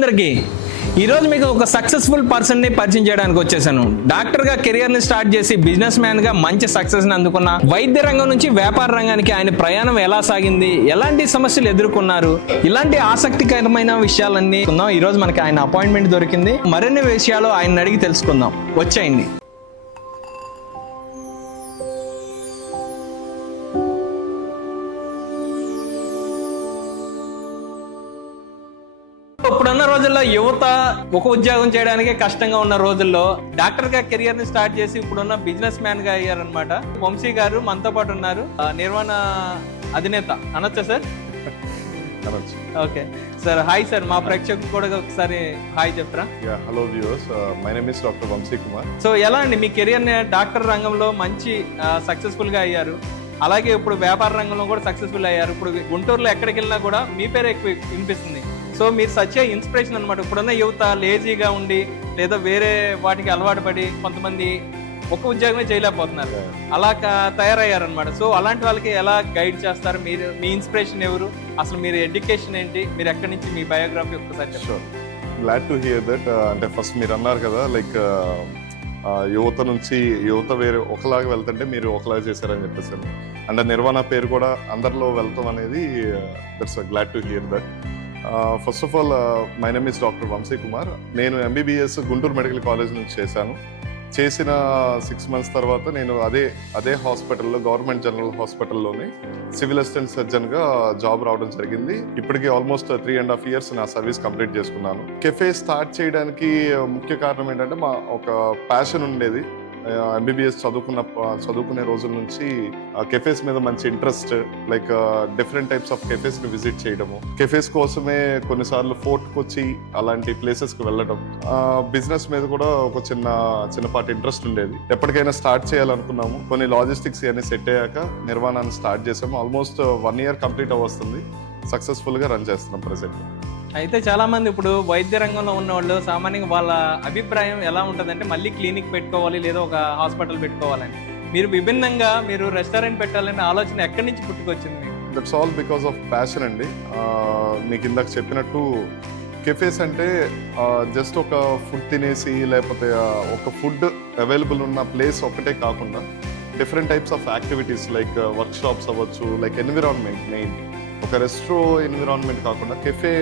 అందరికీ ఈరోజు మీకు ఒక సక్సెస్ఫుల్ పర్సన్ని పరిచయం చేయడానికి వచ్చేసాను. డాక్టర్గా కెరియర్ని స్టార్ట్ చేసి బిజినెస్ మ్యాన్గా మంచి సక్సెస్ని అందుకున్న, వైద్య రంగం నుంచి వ్యాపార రంగానికి ఆయన ప్రయాణం ఎలా సాగింది, ఎలాంటి సమస్యలు ఎదుర్కొన్నారు, ఇలాంటి ఆసక్తికరమైన విషయాలన్నీ ఈరోజు మనకి ఆయన అపాయింట్మెంట్ దొరికింది. మరిన్ని విషయాలు ఆయన అడిగి తెలుసుకుందాం. వచ్చేయండి. ఇప్పుడున్న రోజుల్లో యువత ఒక ఉద్యోగం చేయడానికి కష్టంగా ఉన్న రోజుల్లో డాక్టర్ గా కెరియర్ ని స్టార్ట్ చేసి ఇప్పుడున్న బిజినెస్ మ్యాన్ గా అయ్యారనమాట. వంశీ గారు మనతో పాటు ఉన్నారు, నిర్వాణ అధినేత అనొచ్చా sir? Okay sir, hi sir. మా ప్రేక్షకులు కూడా ఒకసారి హాయ్ చెప్తారా? Hello viewers, my name is doctor Vamsi Kumar. So ఎలా అండి మీ కెరియర్ ని డాక్టర్ రంగంలో మంచి సక్సెస్ఫుల్ గా అయ్యారు, అలాగే ఇప్పుడు వ్యాపార రంగంలో కూడా సక్సెస్ఫుల్ అయ్యారు. ఇప్పుడు గుంటూరులో ఎక్కడికి వెళ్ళినా కూడా మీ పేరు ఎక్కువ వినిపిస్తుంది. సో మీరు సచ్చే ఇన్స్పిరేషన్ అనమాట. ఇప్పుడున్న యువత లేజీగా ఉండి లేదా వేరే వాటికి అలవాటు పడి కొంతమంది ఒక ఉద్యోగమే చేయలేకపోతున్నారు, అలా తయారయ్యారనమాట. సో అలాంటి వాళ్ళకి ఎలా గైడ్ చేస్తారు మీరు? మీ ఇన్స్పిరేషన్ ఎవరు, అసలు మీరు ఎడ్యుకేషన్ ఏంటి, మీరు ఎక్కడి నుంచి, మీ బయోగ్రఫీ ఒక్కసారి చెప్పండి. Glad to hear that. అంటే ఫస్ట్ మీరు అన్నారు కదా, లైక్ యువత వేరే ఒకలాగా వెళ్తుంటే మీరు ఒకలాగా చేశారని చెప్పేసారు. అండ్ నిర్వాణ పేరు కూడా అందరిలో వెళ్తాం అనేది that's glad to hear that. First of all, my name is doctor Vamsi Kumar. నేను ఎంబీబీఎస్ గుంటూరు మెడికల్ కాలేజ్ నుంచి చేసిన 6 months తర్వాత నేను అదే హాస్పిటల్లో, గవర్నమెంట్ జనరల్ హాస్పిటల్లోనే సివిల్ అసిస్టెంట్ సర్జన్గా జాబ్ రావడం జరిగింది. ఇప్పటికి ఆల్మోస్ట్ 3.5 years నా సర్వీస్ కంప్లీట్ చేసుకున్నాను. కెఫే స్టార్ట్ చేయడానికి ముఖ్య కారణం ఏంటంటే మా ఒక ప్యాషన్ ఉండేది. ఎంబీబీఎస్ చదువుకునే రోజుల నుంచి కెఫేస్ మీద మంచి interest, like different types of cafes ని విజిట్ చేయడము, కెఫేస్ కోసమే కొన్నిసార్లు ఫోర్ట్కి వచ్చి అలాంటి ప్లేసెస్ కి వెళ్ళడం, బిజినెస్ మీద కూడా ఒక చిన్నపాటి ఇంట్రెస్ట్ ఉండేది. ఎప్పటికైనా స్టార్ట్ చేయాలనుకున్నాము. కొన్ని లాజిస్టిక్స్ ఇవన్నీ సెట్ అయ్యాక నిర్వాణాన్ని స్టార్ట్ చేసాము. ఆల్మోస్ట్ 1 year కంప్లీట్ అవ్వస్తుంది. సక్సెస్ఫుల్ గా రన్ చేస్తున్నాం ప్రెసెంట్. అయితే చాలా మంది ఇప్పుడు వైద్య రంగంలో ఉన్న వాళ్ళు సామాన్యంగా వాళ్ళ అభిప్రాయం ఎలా ఉంటుందంటే మళ్ళీ క్లినిక్ పెట్టుకోవాలి లేదా ఒక హాస్పిటల్ పెట్టుకోవాలని. మీరు విభిన్నంగా మీరు రెస్టారెంట్ పెట్టాలనే ఆలోచన ఎక్కడి నుంచి పుట్టుకొచ్చింది? That's all because of passion అండి. మీకు ఇందాక చెప్పినట్టు కెఫేస్ అంటే జస్ట్ ఒక ఫుడ్ తినేసి లేకపోతే ఒక ఫుడ్ అవైలబుల్ ఉన్న ప్లేస్ ఒకటే కాకుండా different types of activities, like work shops అవ్వచ్చు, లైక్ ఎన్విరాన్మెంట్. మెయిన్ ఒక రెస్ట్రో ఎన్విరాన్మెంట్ కాకుండా కెఫే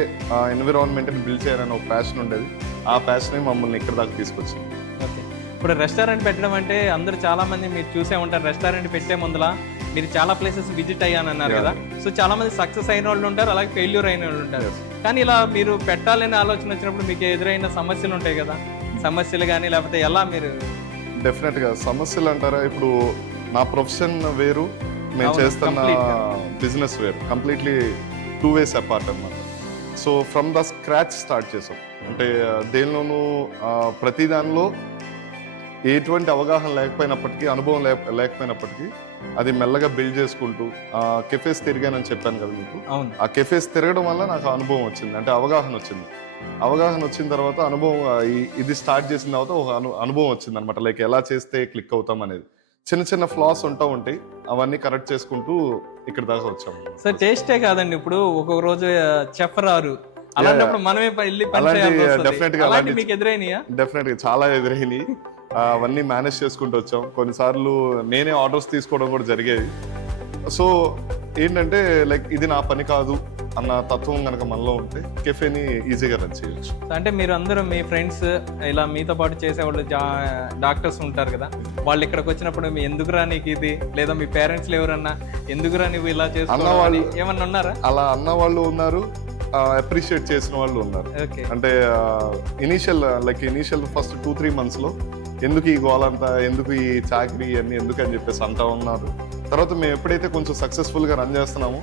ఎన్విరాన్మెంట్ని బిల్డ్ చేయాలని ఒక ప్యాషన్ ఉండేది. ఆ ప్యాషనే మమ్మల్ని ఇక్కడ దాకా తీసుకొచ్చింది. ఓకే, ఇప్పుడు రెస్టారెంట్ పెట్టడం అంటే అందరూ చాలా మంది మీరు చూసే ఉంటారు. రెస్టారెంట్ పెట్టే ముందులా మీరు చాలా ప్లేసెస్ విజిట్ అయ్యాను అన్నారు కదా. సో చాలా మంది సక్సెస్ అయిన వాళ్ళు ఉంటారు, అలాగే ఫెయిల్యూర్ అయిన వాళ్ళు ఉంటారు. కానీ ఇలా మీరు పెట్టాలనే ఆలోచన వచ్చినప్పుడు మీకు ఎదురైన సమస్యలు ఉంటాయి కదా, సమస్యలు కానీ లేకపోతే ఎలా మీరు? డెఫినెట్గా సమస్యలు అంటారా, ఇప్పుడు నా ప్రొఫెషన్ వేరు, మేము చేస్తున్న బిజినెస్ వేరు, కంప్లీట్లీ 2 ways అపార్ట్ అన్నమాట. So from the scratch start చేసాం. అంటే దేనిలోనూ ప్రతి దానిలో ఎటువంటి అవగాహన లేకపోయినప్పటికీ, అనుభవం లేకపోయినప్పటికీ అది మెల్లగా బిల్డ్ చేసుకుంటూ కెఫేస్ తిరిగానని చెప్పాను కదా మీకు. ఆ కెఫేస్ తిరగడం వల్ల నాకు అనుభవం వచ్చింది, అంటే అవగాహన వచ్చిన తర్వాత అనుభవం, ఇది స్టార్ట్ చేసిన తర్వాత ఒక అనుభవం వచ్చింది అనమాట. లైక్ ఎలా చేస్తే క్లిక్ అవుతాం అనేది. చిన్న ఫ్లాస్ ఉంటాయి, అవన్నీ కరెక్ట్ చేసుకుంటూ ఇక్కడ దాకా వచ్చాము. సో టేస్టే కాదండి, ఇప్పుడు ఒక రోజు చెఫ్ రారు, అలాంటప్పుడు మనమే వెళ్ళి మీకు ఎదురైనాయా? డెఫినెట్ గా చాలా ఎదురైనాయి. అవన్నీ మేనేజ్ చేసుకుంటూ వచ్చాం. కొన్నిసార్లు నేనే ఆర్డర్స్ తీసుకోవడం కూడా జరిగేది. సో ఏంటంటే లైక్ ఇది నా పని కాదు అన్న తత్వం కనుక మనలో ఉంటే కెఫేని ఈజీగా రన్ చేయొచ్చు. అంటే మీరు అందరూ మీ ఫ్రెండ్స్ ఇలా మీతో పాటు చేసేవాళ్ళు డాక్టర్స్ ఉంటారు కదా, వాళ్ళు ఇక్కడికి వచ్చినప్పుడు మీ ఎందుకురా నీకు ఇది, లేదా మీ పేరెంట్స్ ఎవరన్నా ఎందుకురా నువ్వు ఇలా చేస్తున్నావు ఏమన్నా ఉన్నారా? అలా అన్న వాళ్ళు ఉన్నారు, అప్రిషియేట్ చేసిన వాళ్ళు ఉన్నారు. అంటే ఇనీషియల్ ఫస్ట్ 2-3 months లో ఎందుకు ఈ గోలంతా, ఎందుకు ఈ చాకరీ అన్ని ఎందుకు అని చెప్పేసి అంటా ఉన్నారు. తర్వాత మేము ఎప్పుడైతే కొంచెం సక్సెస్ఫుల్ గా రన్ చేస్తున్నామో,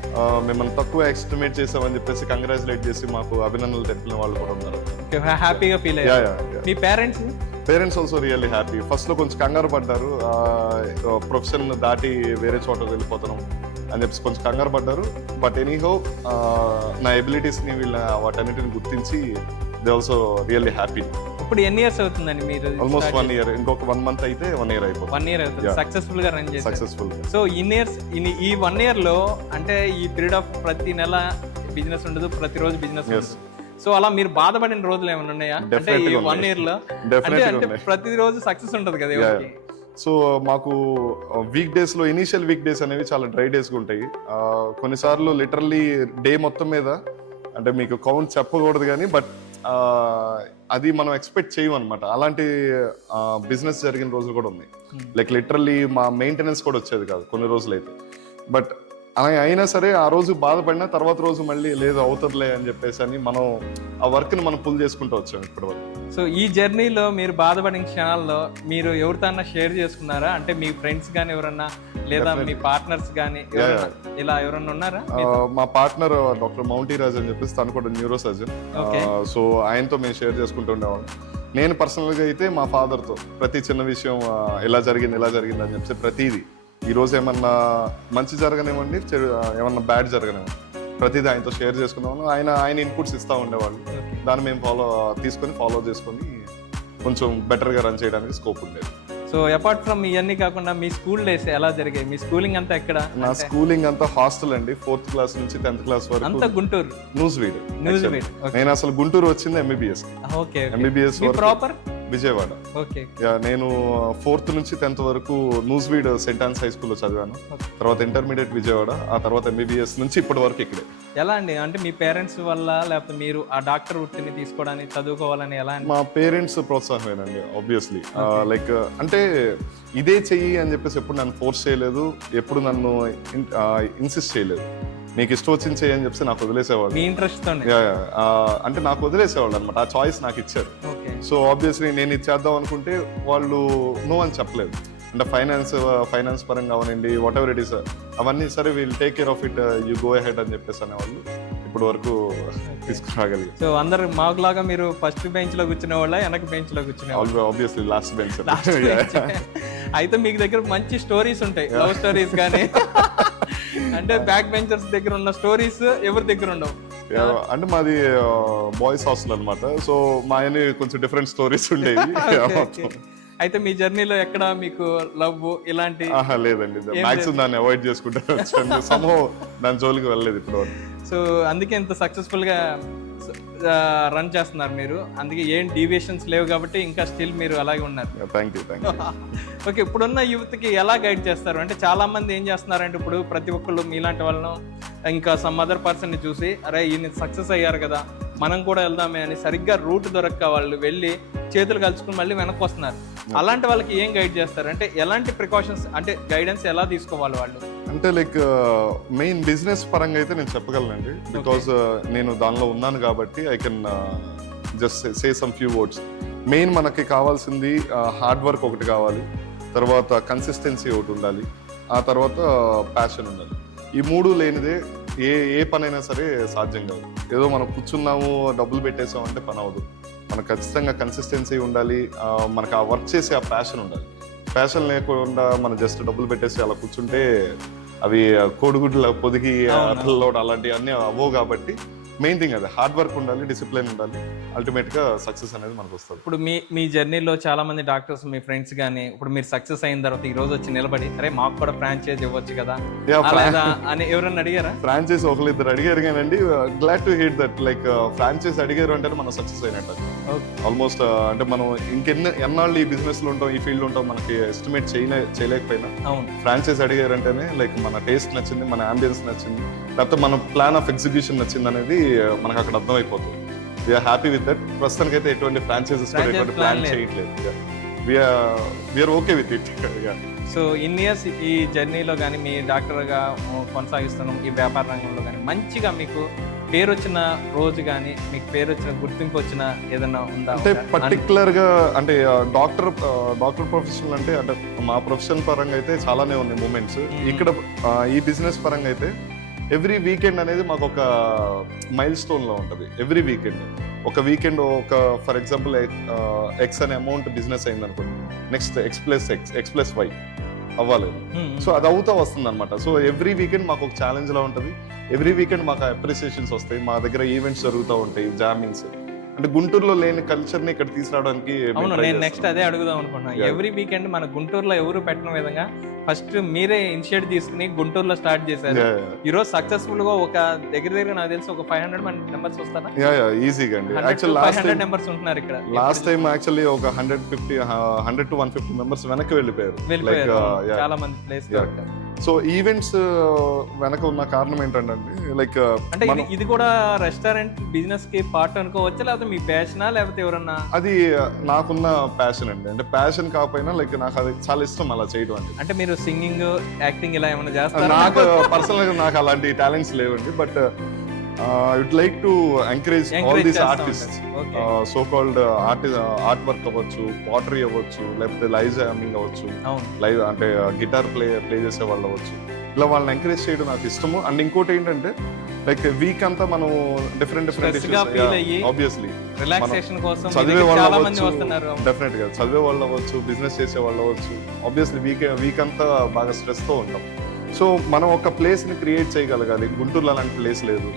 మిమ్మల్ని తక్కువ ఎస్టిమేట్ చేసామని చెప్పేసి కంగ్రాచులేట్ చేసి మాకు అభినందనలు తెలిపిన వాళ్ళు కూడా ఉన్నారు. హ్యాపీగా ఫీల్ అయ్యారు. మీ parents also really happy. First లో కొంచెం కంగారు పడ్డారు, ప్రొఫెషన్ దాటి వేరే చోటకు వెళ్ళిపోతున్నాం అని చెప్పేసి కొంచెం కంగారు పడ్డారు. బట్ ఎనీహో నా ఎబిలిటీస్ ని వాటన్నిటిని గుర్తించి దే ఆల్సో రియల్లీ హ్యాపీ. ఇప్పుడు ఎన్ని ఇయర్స్ అవుతుందండి మీరు? Almost 1 year. ఇంకొక 1 month అయితే 1 year అయిపోతుంది. 1 year అవుతుంది సక్సెస్ఫుల్ గా రన్ చేసి. సక్సెస్ఫుల్. సో ఈ 1 year లో అంటే ఈ పీరియడ్ ఆఫ్ ప్రతి నెల బిజినెస్ ఉండదు, ప్రతిరోజు బిజినెస్ ఉండదు. సో అలా మీరు బాధపడిన రోజులు ఏమైనా ఉన్నాయా అంటే ఈ Definitely 1 ఉన్నాయి. year లో Definitely అంటే ఉన్నాయి. ప్రతిరోజు సక్సెస్ ఉంటది కదా Yeah, ఎవరికి. సో మాకు వీక్ డేస్ లో ఇనీషియల్ వీక్ డేస్ అనేవి చాలా డ్రై డేస్ గా ఉంటాయి. కొన్నిసార్లు లిటరల్లీ డే మొత్తం మీద అంటే మీకు కౌంట్ చెప్పకూడదు కానీ బట్ అది మనం ఎక్స్పెక్ట్ చేయము అనమాట. అలాంటి బిజినెస్ జరిగిన రోజులు కూడా ఉన్నాయి. లైక్ లిటరల్లీ మా మెయింటెనెన్స్ కూడా వచ్చేది కాదు కొన్ని రోజులు అయితే. బట్ అయినా సరే ఆ రోజు బాధపడినా తర్వాత రోజు మళ్ళీ లేదు అవుతుందిలే అని చెప్పేసి అని మనం ఆ వర్క్ ని మనం పుల్ చేసుకుంటూ వచ్చాం ఇప్పటి వరకు. సో ఈ జర్నీలో మీరు బాధపడిన క్షణాల్లో మీరు ఎవరితో షేర్ చేసుకున్నారా? అంటే మీ ఫ్రెండ్స్ కానీ ఎవరన్నా లేదా మీ పార్ట్నర్స్ కానీ ఇలా ఎవరన్నా ఉన్నారా? మా పార్ట్నర్ డాక్టర్ మౌంటీ రాజ్ అని చెప్పేసి తను కూడా న్యూరో సర్జన్. సో ఆయనతో మేము షేర్ చేసుకుంటూ ఉండేవాళ్ళం. నేను పర్సనల్ గా అయితే మా ఫాదర్ తో ప్రతి చిన్న విషయం ఎలా జరిగింది అని చెప్పి ప్రతిదీ ఈ రోజు ఏమన్నా మంచి జరగనివ్వండి ఏమన్నా బ్యాడ్ జరగనివ్వండి ప్రతిదీ ఆయనతో షేర్ చేసుకునేవాళ్ళం. ఆయన ఇన్పుట్స్ ఇస్తూ ఉండేవాళ్ళు. దాన్ని మేము ఫాలో చేసుకొని కొంచెం బెటర్గా రన్ చేయడానికి స్కోప్ ఉండేది. సో అపార్ట్ ఫ్రమ్ ఇవన్నీ కాకుండా మీ స్కూల్ డేస్ ఎలా జరిగాయి? మీ స్కూలింగ్ అంతా ఎక్కడ? నా స్కూలింగ్ అంతా హాస్టల్ అండి. 4th క్లాస్ నుంచి 10th క్లాస్ వరకు అంతా గుంటూరు నూజివీడ్. నూజివీడ్. నేను అసలు గుంటూరు వచ్చింది MBBS. Okay. MBBS proper Vijayawada. Okay. నేను 4th నుంచి 10th వరకు నూజివీడ్ సెయింట్ ఆన్స్ హై స్కూల్లో చదివాను. తర్వాత ఇంటర్మీడియట్ విజయవాడ, ఆ తర్వాత ఎంబీబీఎస్ నుంచి ఇప్పటి వరకు ఇక్కడే. ఎలా అండి? అంటే మీ పేరెంట్స్ వల్ల లేకపోతే మీరు ఆ డాక్టర్ వృత్తిని తీసుకోవడానికి చదువుకోవాలని ఎలా? మా పేరెంట్స్ ప్రోత్సాహమేనండి ఆబ్వియస్లీ. లైక్ అంటే ఇదే చెయ్యి అని చెప్పేసి ఎప్పుడు నన్ను ఫోర్స్ చేయలేదు, ఎప్పుడు నన్ను ఇన్సిస్ట్ చేయలేదు. నీకు ఇష్టం వచ్చింది చెయ్యి అని చెప్పి నాకు వదిలేసేవాళ్ళు. మీ ఇంట్రెస్ట్ తోనే? అంటే నాకు వదిలేసేవాళ్ళు అనమాట. ఆ చాయిస్ నాకు ఇచ్చారు. సో ఆబ్వియస్లీ నేను ఇది చేద్దాం అనుకుంటే వాళ్ళు నో అని చెప్పలేదు. అంటే ఫైనాన్స్ పరంగా అవనండి, వాట్ ఎవర్ ఇట్ ఈస్ అవన్నీ సరే will take care of it, you go ahead అని చెప్పేసి అనేవాళ్ళు. ఇప్పుడు వరకు తీసుకురాగలిగి. సో అందరు మాకులాగా మీరు ఫస్ట్ బెంచ్ లో కూర్చునే వాళ్ళ వెనక బెంచ్ లో కూర్చునే? Obviously last bench. అయితే మీకు దగ్గర మంచి స్టోరీస్ ఉంటాయి, లవ్ స్టోరీస్ కానీ అంటే బ్యాక్ బెంచర్స్ దగ్గర ఉన్న స్టోరీస్ ఎవరి దగ్గర ఉండవు. అంటే మాది బాయ్స్ హాస్టల్ అనమాట. సో మా ఆయన కొంచెం డిఫరెంట్ స్టోరీస్ ఉండేవి. అయితే మీ జర్నీలో ఎక్కడ మీకు లవ్ ఇలాంటి? లేదండి, మాక్సిమం దాన్ని అవాయిడ్ చేసుకుంటాను. సమో దాని జోలికి వెళ్ళలేదు ఇప్పుడు. సో అందుకే ఇంత సక్సెస్ఫుల్ గా రన్ చేస్తున్నారు మీరు. అందుకే ఏం డీవియేషన్స్ లేవు కాబట్టి ఇంకా స్టిల్ మీరు అలాగే ఉన్నారు. Thank you. ఓకే. ఇప్పుడున్న యూత్కి ఎలా గైడ్ చేస్తారు? అంటే చాలా మంది ఏం చేస్తున్నారంటే ఇప్పుడు ప్రతి ఒక్కళ్ళు మీలాంటి వాళ్ళను ఇంకా సమ్ అదర్ పర్సన్ని చూసి అరే ఈయన సక్సెస్ అయ్యారు కదా మనం కూడా వెళ్దామే అని సరిగ్గా రూట్ దొరక్క వాళ్ళు వెళ్ళి చేతులు కలుసుకుని మళ్ళీ వెనక్కి వస్తున్నారు. అలాంటి వాళ్ళకి ఏం గైడ్ చేస్తారు? అంటే ఎలాంటి ప్రికాషన్స్ అంటే గైడెన్స్ ఎలా తీసుకోవాలి వాళ్ళు? అంటే లైక్ మెయిన్ బిజినెస్ పరంగా అయితే నేను చెప్పగలనండి. బికాస్ నేను దానిలో ఉన్నాను కాబట్టి I can just say some few words. Main మనకి కావాల్సింది హార్డ్ వర్క్ ఒకటి కావాలి, తర్వాత కన్సిస్టెన్సీ ఒకటి ఉండాలి, ఆ తర్వాత ప్యాషన్ ఉండాలి. ఈ మూడు లేనిదే ఏ పనైనా సరే సాధ్యం కాదు. ఏదో మనం కూర్చున్నాము డబ్బులు పెట్టేసాం అంటే పని అవ్వదు. మనకు ఖచ్చితంగా కన్సిస్టెన్సీ ఉండాలి, మనకు ఆ వర్క్ చేసే ఆ ప్యాషన్ ఉండాలి. ప్యాషన్ లేకుండా మనం జస్ట్ డబ్బులు పెట్టేసి అలా కూర్చుంటే అవి కోడిగుడ్ల పొదిగి అట్లలో అలాంటివి అన్నీ అవ్వవు. కాబట్టి మెయిన్ థింగ్ అదే హార్డ్ వర్క్ ఉండాలి, డిసిప్లిన్ ఉండాలి, అల్టిమేట్ గా సక్సెస్ అనేది మనకు వస్తుంది. ఇప్పుడు మీ జర్నీలో చాలా మంది డాక్టర్స్ మీ ఫ్రెండ్స్ కానీ ఇప్పుడు మీరు సక్సెస్ అయిన తర్వాత ఈ రోజు వచ్చి నిలబడి అరే మాకు కూడా ఫ్రాంచైజ్ ఇవ్వచ్చు కదా అని ఎవరన్నా అడిగారా? ఫ్రాంచైజ్ ఒకరిద్దరు అడిగారు కానండి. Glad to hear that. Like franchise అడిగారు అంటే మనం సక్సెస్ అయినట్టు ఆల్మోస్ట్. అంటే మనం ఎన్నాళ్ళు ఈ బిజినెస్ లో ఉంటాం, ఈ ఫీల్డ్ ఉంటాం, మనకి ఎస్టిమేట్ చేయలేకపోయినా ఫ్రాంచైజ్ అడిగారు అంటేనే లైక్ మన టేస్ట్ నచ్చింది, మన అంబియన్స్ నచ్చింది, లేకపోతే మన ప్లాన్ ఆఫ్ ఎగ్జిక్యూషన్ నచ్చింది అనేది మనకు అక్కడ అర్థమైపోతుంది. We are happy with that. ప్రస్తుతానికి అయితే ఎటువంటి ఫ్రాంచైజెస్ ఎటువంటి ప్లాన్ చేయట్లేదు. We are okay with it. So in years ఈ జర్నీలో కానీ మీ డాక్టర్గా కొనసాగిస్తున్నాం ఈ వ్యాపార రంగంలో కానీ మంచిగా మీకు పేరు వచ్చిన రోజు కానీ మీకు పేరు వచ్చిన గుర్తింపు వచ్చిన ఏదైనా ఉందా? అంటే పర్టికులర్ గా అంటే డాక్టర్ ప్రొఫెషన్ అంటే మా ప్రొఫెషన్ పరంగా అయితే చాలానే ఉన్నాయి మూమెంట్స్. ఇక్కడ ఈ బిజినెస్ పరంగా అయితే ఎవ్రీ వీకెండ్ అనేది మాకు ఒక మైల్ స్టోన్ లో ఉంటుంది. ఎవ్రీ వీకెండ్ ఒక ఫర్ ఎగ్జాంపుల్ ఎక్స్ అనే అమౌంట్ బిజినెస్ అయింది అనుకోండి, నెక్స్ట్ ఎక్స్ ప్లస్ వై అవ్వాలి. సో అది అవుతా వస్తుంది అనమాట. సో ఎవ్రీ వీకెండ్ మాకు ఒక ఛాలెంజ్ లా ఉంటుంది. ఎవ్రీ వీకెండ్ మాకు అప్రిసియేషన్స్ వస్తాయి. మా దగ్గర ఈవెంట్స్ జరుగుతూ ఉంటాయి, జామింగ్స్. అంటే గుంటూరులో లేని కల్చర్ని ఇక్కడ తీసుకురావడానికి మేము అవును, try నేను చేస్తాం. నెక్స్ట్ అదే అడుగుదాం అనుకున్నాను. Yeah. ఎవ్రీ వీకెండ్ మన గుంటూరులో ఎవరు పెట్టిన విధంగా ఫస్ట్ మీరే ఇనిషియేట్ తీసుకుని గుంటూరులో స్టార్ట్ చేశారు. Yeah, yeah. ఈ రోజు సక్సెస్ఫుల్ గా ఒక దగ్గర నాకు తెలిసి ఒక 500 మెంబర్స్ వస్తారా? ఈజీగా అండి. 100 actual to last 500 time members ఉంటున్నారు ఇక్కడ. లాస్ట్ టైం యాక్చువల్లీ ఒక 100 to 150 మెంబర్స్ వెనక్కి వెళ్ళిపోయారు. వెళ్ళిపోయారు yeah. చాలా మంది ప్లేస్ Yeah. సో ఈవెంట్స్ వెనక ఉన్న కారణం ఏంటంటే లైక్ అంటే ఇది కూడా రెస్టారెంట్ బిజినెస్ కి పార్ట్ అనుకోవచ్చా, లేకపోతే మీ ప్యాషనా, లేకపోతే ఎవరన్నా? అది నాకున్న ప్యాషన్ అండి. అంటే ప్యాషన్ కాకపోయినా లైక్ నాకు అది చాలా ఇష్టం అలా చేయడం అండి. అంటే మీరు సింగింగ్, యాక్టింగ్ ఇలా ఏమైనా చేస్తారా? నాకు పర్సనల్ గా నాకు అలాంటి టాలెంట్స్ లేవండి. But would like to encourage all these artist, so called art work అవ్వచ్చు, పాటరీ అవ్వచ్చు, లేకపోతే లైవ్ జామింగ్ అవ్వచ్చు, అవును, లైవ్ అంటే గిటార్ ప్లే చేసే వాళ్ళు అవ్వచ్చు. ఇలా వాళ్ళని ఎంకరేజ్ చేయడం నాకు ఇష్టము. అండ్ ఇంకోటి ఏంటంటే లైక్ వీక్ అంతా మనం డిఫరెంట్ Stress గా feel అయ్యి, ఆబ్వియస్లీ రిలాక్సేషన్ కోసం మీ చదివే దగ్గరికి వాళ్ళు చాలా మంది అవ్వచ్చు, వస్తున్నారు. డెఫినెట్ గా చదివే వాళ్ళు అవ్వచ్చు, బిజినెస్ చేసే వాళ్ళు అవ్వచ్చు. ఆబ్వియస్లీ వీక్ అంతా బాగా స్ట్రెస్ తో ఉంటాం. సో మనం ఒక ప్లేస్ ని క్రియేట్ చేయగలగాలి. గుంటూరులో అలాంటి ప్లేస్ లేదు.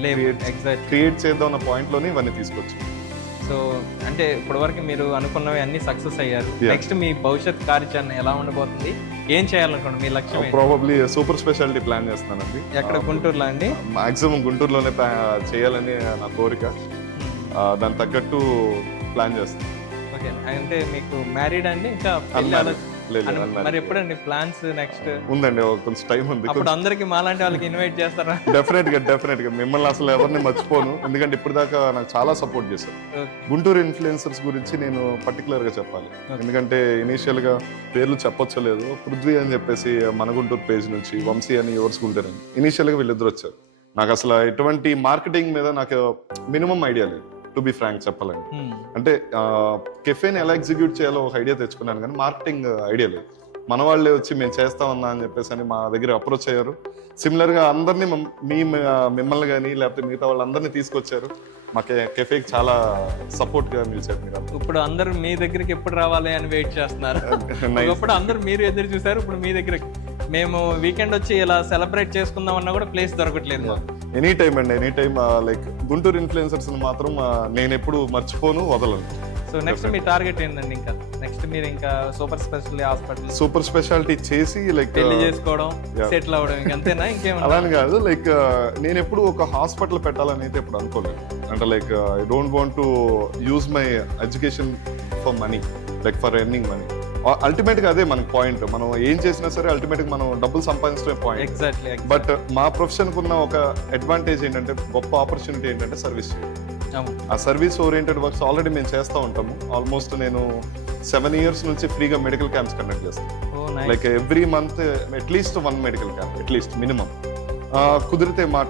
ఎగ్జాక్ట్. క్రియేట్ చేద్దాం అన్న పాయింట్ లోనే ఇవన్నీ తీసుకొచ్చు. సో అంటే ఇప్పటి వరకు మీరు అనుకున్నవి అన్ని సక్సెస్ అయ్యారు. Yeah. నెక్స్ట్ మీ భవిష్యత్ కార్యాచరణ ఎలా ఉండబోతుంది? ఏం చేయాలనుకోండి? మీ లక్ష్యం ఏంటి? ప్రాబబ్లీ సూపర్ స్పెషాలిటీ ప్లాన్ చేస్తున్నానండి. ఎక్కడ? గుంటూరులో అండి? మాక్సిమం గుంటూరులోనే చేయాలని నా కోరిక. దాని తగ్గట్టు ప్లాన్ చేస్తాను. ఓకే, అంటే మీకు మ్యారీడ్ అండి? ఇంకా పెళ్లి Unmarried. లేదు, మరి unmarried. ఎప్పుడండి ప్లాన్స్ నెక్స్ట్? ఉందండి, కొంచెం టైం ఉంది. అప్పుడు అందరికి మాలాంటి వాళ్ళకి ఇన్వైట్ చేస్తారా? డెఫినెట్ గా మిమ్మల్ని అసలు ఎవరిని మర్చిపోను. ఎందుకంటే ఇప్పుడు దాకా నాకు చాలా సపోర్ట్ చేశారు. గుంటూరు ఇన్ఫ్లుయెన్సర్స్ గురించి నేను పర్టికులర్ గా చెప్పాలి. ఎందుకంటే ఇనీషియల్ గా పేర్లు చెప్పొచ్చలేదు. పృథ్వీ అని చెప్పేసి మన గుంటూరు పేజ్ నుంచి, వంశీ అని యువర్స్ గుంటూరు అని ఇనీషియల్ గా వీళ్ళిద్దరు వచ్చారు. నాకు అసలు ఎటువంటి మార్కెటింగ్ మీద నాకు మినిమం ఐడియా లేదు, టు బి ఫ్రాంక్ చెప్పాలండి. అంటే కెఫేని ఎలా ఎగ్జిక్యూట్ చేయాలో ఒక ఐడియా తెచ్చుకున్నాను, కానీ మార్కెటింగ్ ఐడియా లేదు. మన వాళ్ళే వచ్చి మేము చేస్తామన్నా అని చెప్పేసి అని మా దగ్గర అప్రోచ్ అయ్యారు. సిమిలర్ గా అందరినీ మిమ్మల్ని కానీ లేకపోతే మిగతా వాళ్ళందరినీ తీసుకొచ్చారు. మా కెఫేకి చాలా సపోర్ట్ గా నిలిచారు మీరు. ఇప్పుడు అందరూ మీ దగ్గరికి ఎప్పుడు రావాలి అని వెయిట్ చేస్తున్నారు. ఇప్పుడు అందరూ మీరు ఎదురు చూసారు, ఇప్పుడు మీ దగ్గరికి మేము వీకెండ్ వచ్చి ఇలా సెలబ్రేట్ చేసుకుందాం అన్నా కూడా ప్లేస్ దొరకట్లేదు. ఎనీ టైం అండి, any time. Like Guntur influencers మాత్రం నేను ఎప్పుడు మర్చిపోను, వదలను. సో నెక్స్ట్ మీ టార్గెట్ ఏంటండి? ఇంకా నెక్స్ట్ మీరు ఇంకా సూపర్ స్పెషాలిటీ చేసి లైక్ పెళ్లి చేసుకోవడం, సెటిల్ అవ్వడం, అంతేనా? ఇంకేమన్నా? అలాని కాదు, లైక్ నేను ఎప్పుడు ఒక హాస్పిటల్ పెట్టాలని అయితే ఎప్పుడు అనుకోలేదు. అంటే like I don't want to use my education for money, like for earning money. Ultimate గా అదే మన పాయింట్. మనం ఏం చేసినా సరే అల్టిమేట్ గా మనం డబ్బులు సంపాదించే పాయింట్. ఎగ్జాక్ట్లీ. బట్ మా ప్రొఫెషన్ కున్న ఒక అడ్వాంటేజ్ ఏంటంటే, గొప్ప ఆపర్చునిటీ ఏంటంటే సర్వీస్ చేయడం. ఆ సర్వీస్ ఓరియంటెడ్ వర్క్స్ ఆల్రెడీ మేము చేస్తూ ఉంటాము. ఆల్మోస్ట్ నేను 7 years నుంచి ఫ్రీగా మెడికల్ క్యాంప్స్ కండక్ట్ చేస్తాను. Like every month at least 1 medical camp, at least minimum. కుదిరితే మా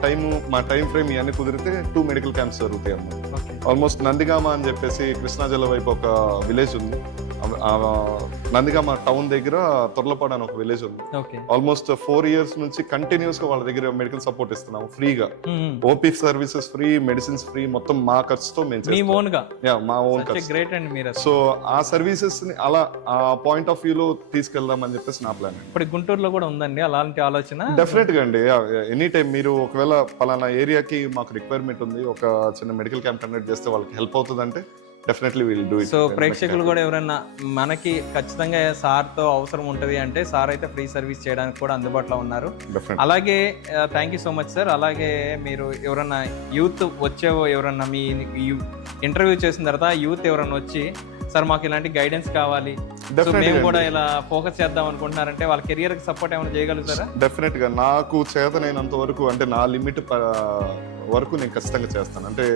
టైం ఫ్రేమ్ ఇవన్నీ కుదిరితే 2 మెడికల్ క్యాంప్స్ జరుగుతాయి అన్నమాట. ఆల్మోస్ట్ నందిగామ అని చెప్పేసి కృష్ణా జిల్లా వైపు ఒక విలేజ్ ఉంది. నందిగామ టౌన్ దగ్గర తొర్లపాడు అని ఒక విలేజ్ ఉంది. ఆల్మోస్ట్ 4 years నుంచి కంటిన్యూస్ గా వాళ్ళ దగ్గర మెడికల్ సపోర్ట్ ఇస్తున్నాము ఫ్రీగా. OP services free, medicines free, మొత్తం మా ఖర్చుతో మా ఓన్ ఖర్చు. సో ఆ సర్వీసెస్ ని అలా ఆ పాయింట్ ఆఫ్ వ్యూ లో తీసుకెళ్దాం అని చెప్పేసి నా ప్లాన్. ఇప్పుడు గుంటూరులో కూడా ఉందండి అలాంటి ఆలోచన? డెఫినెట్ గా అండి. ఎనీ టైం మీరు ఒకవేళ పలానా ఏరియాకి మాకు రిక్వైర్మెంట్ ఉంది, ఒక చిన్న మెడికల్ క్యాంప్ కండక్ట్ చేస్తే వాళ్ళకి హెల్ప్ అవుతుంది అంటే definitely will do it. So ప్రేక్షకులు కూడా ఎవరైనా మనకి ఖచ్చితంగా సార్తో అవసరం ఉంటుంది అంటే సార్ అయితే ఫ్రీ సర్వీస్ చేయడానికి కూడా అందుబాటులో ఉన్నారు. అలాగే thank you so much sir. అలాగే మీరు ఎవరన్నా యూత్ ఎవరన్నా మీ ఇంటర్వ్యూ చేసిన తర్వాత యూత్ ఎవరన్నా వచ్చి సార్ మాకు ఇలాంటి గైడెన్స్ కావాలి, మేము కూడా ఇలా ఫోకస్ చేద్దాం అనుకుంటున్నారంటే వాళ్ళ కెరియర్ కి సపోర్ట్ ఏమైనా చేయగలుగుతారా? డెఫినెట్ గా నాకు చేతనైనంత వరకు, అంటే నా లిమిట్ వరకు నేను ఖచ్చితంగా చేస్తాను. అంటే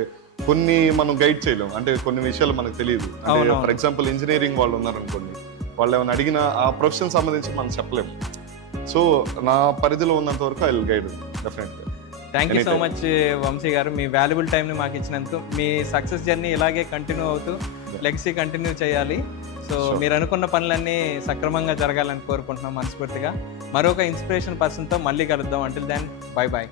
కొన్ని మనం గైడ్ చేయలేము, అంటే కొన్ని విషయాలు మనకు తెలియదు. ఫర్ ఎగ్జాంపుల్ ఇంజనీరింగ్ వాళ్ళు ఉన్నారనుకోండి, వాళ్ళు ఏమైనా అడిగిన ఆ ప్రొఫెషన్ సంబంధించి మనం చెప్పలేము. సో నా పరిధిలో ఉన్నంత వరకు ఐ విల్ గైడ్ డెఫినెట్ గా. Thank you so much Vamshi గారు, మీ వాల్యుబుల్ టైంని మాకు ఇచ్చినందుకు. మీ సక్సెస్ జర్నీ ఇలాగే కంటిన్యూ అవుతూ లెగసీ కంటిన్యూ చేయాలి. సో మీరు అనుకున్న పనులన్నీ సక్రమంగా జరగాలని కోరుకుంటున్నాం మనస్ఫూర్తిగా. మరొక ఇన్స్పిరేషన్ పర్సన్తో మళ్ళీ కలుద్దాం. Until then bye bye.